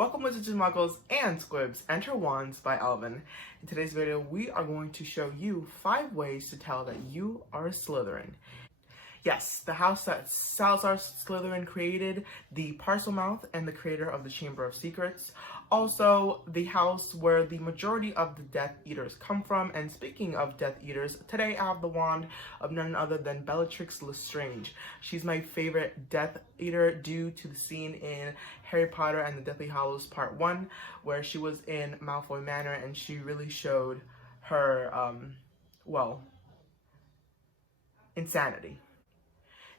Welcome wizards and muggles and squibs, enter Wands by Elvyn. In today's video, we are going to show you 5 ways to tell that you are a Slytherin. Yes, the house that Salazar Slytherin created, the Parselmouth, and the creator of the Chamber of Secrets. Also, the house where the majority of the Death Eaters come from. And speaking of Death Eaters, today I have the wand of none other than Bellatrix Lestrange. She's my favorite Death Eater due to the scene in Harry Potter and the Deathly Hallows Part 1, where she was in Malfoy Manor and she really showed her, insanity.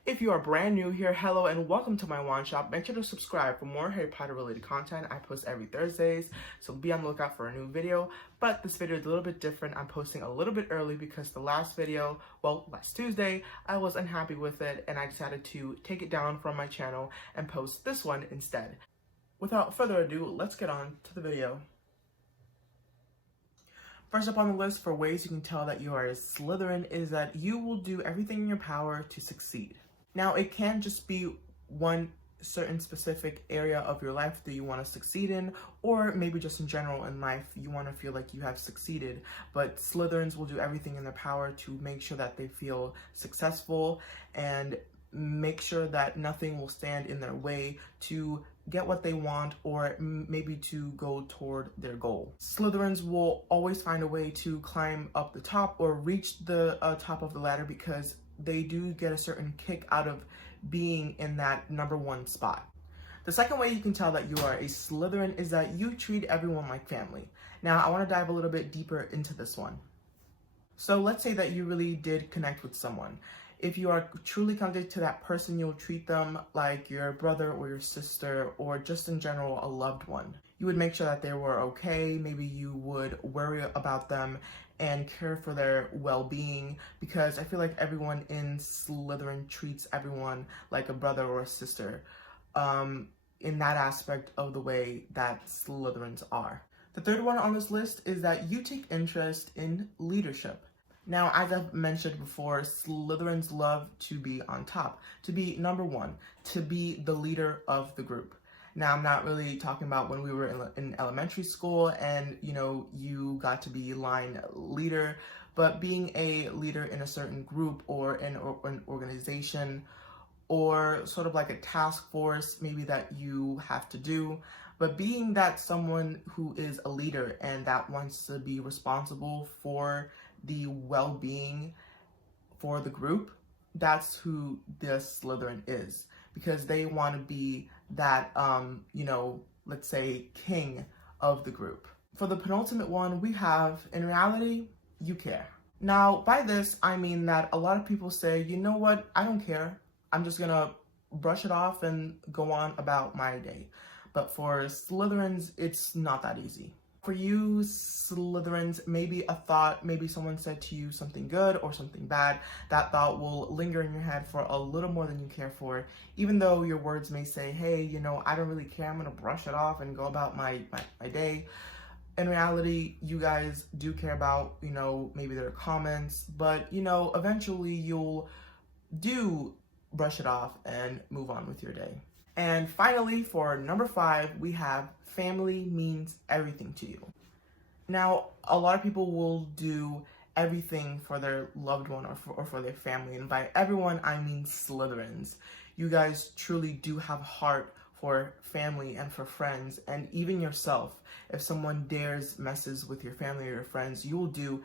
If you are brand new here, hello and welcome to my wand shop. Make sure to subscribe for more Harry Potter related content. I post every Thursdays, so be on the lookout for a new video. But this video is a little bit different. I'm posting a little bit early because the last video, last Tuesday, I was unhappy with it and I decided to take it down from my channel and post this one instead. Without further ado, let's get on to the video. First up on the list for ways you can tell that you are a Slytherin is that you will do everything in your power to succeed. Now, it can't just be one certain specific area of your life that you want to succeed in, or maybe just in general in life, you want to feel like you have succeeded. But Slytherins will do everything in their power to make sure that they feel successful and make sure that nothing will stand in their way to get what they want or maybe to go toward their goal. Slytherins will always find a way to climb up the top or reach the top of the ladder because they do get a certain kick out of being in that #1 spot. The second way you can tell that you are a Slytherin is that you treat everyone like family. Now, I want to dive a little bit deeper into this one. So let's say that you really did connect with someone. If you are truly connected to that person, you'll treat them like your brother or your sister or just in general a loved one. You would make sure that they were okay. Maybe you would worry about them and care for their well-being because I feel like everyone in Slytherin treats everyone like a brother or a sister in that aspect of the way that Slytherins are. The third one on this list is that you take interest in leadership. Now, as I've mentioned before, Slytherins love to be on top, to be #1, to be the leader of the group. Now, I'm not really talking about when we were in elementary school and, you got to be line leader, but being a leader in a certain group or in an organization or sort of like a task force maybe that you have to do, but being that someone who is a leader and that wants to be responsible for the well-being for the group, that's who this Slytherin is, because they want to be that, let's say king of the group. For the penultimate one, we have, in reality, you care. Now, by this, I mean that a lot of people say, you know what, I don't care. I'm just gonna brush it off and go on about my day. But for Slytherins, it's not that easy. For you Slytherins, maybe a thought, maybe someone said to you something good or something bad, that thought will linger in your head for a little more than you care for, even though your words may say, hey, I don't really care, I'm gonna brush it off and go about my day. In reality, you guys do care about, maybe their comments, but, eventually you'll do brush it off and move on with your day. And finally, for number 5, we have family means everything to you. Now, a lot of people will do everything for their loved one or for their family. And by everyone, I mean Slytherins. You guys truly do have a heart for family and for friends and even yourself. If someone dares messes with your family or your friends, you will do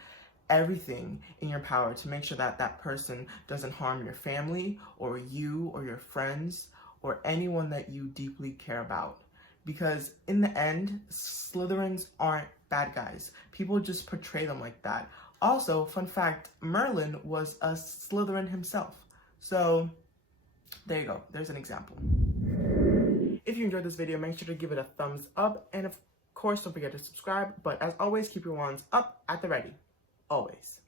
everything in your power to make sure that that person doesn't harm your family or you or your friends or anyone that you deeply care about. Because in the end, Slytherins aren't bad guys. People just portray them like that. Also, fun fact, Merlin was a Slytherin himself. So there you go, there's an example. If you enjoyed this video, make sure to give it a thumbs up. And of course, don't forget to subscribe. But as always, keep your wands up at the ready. Always.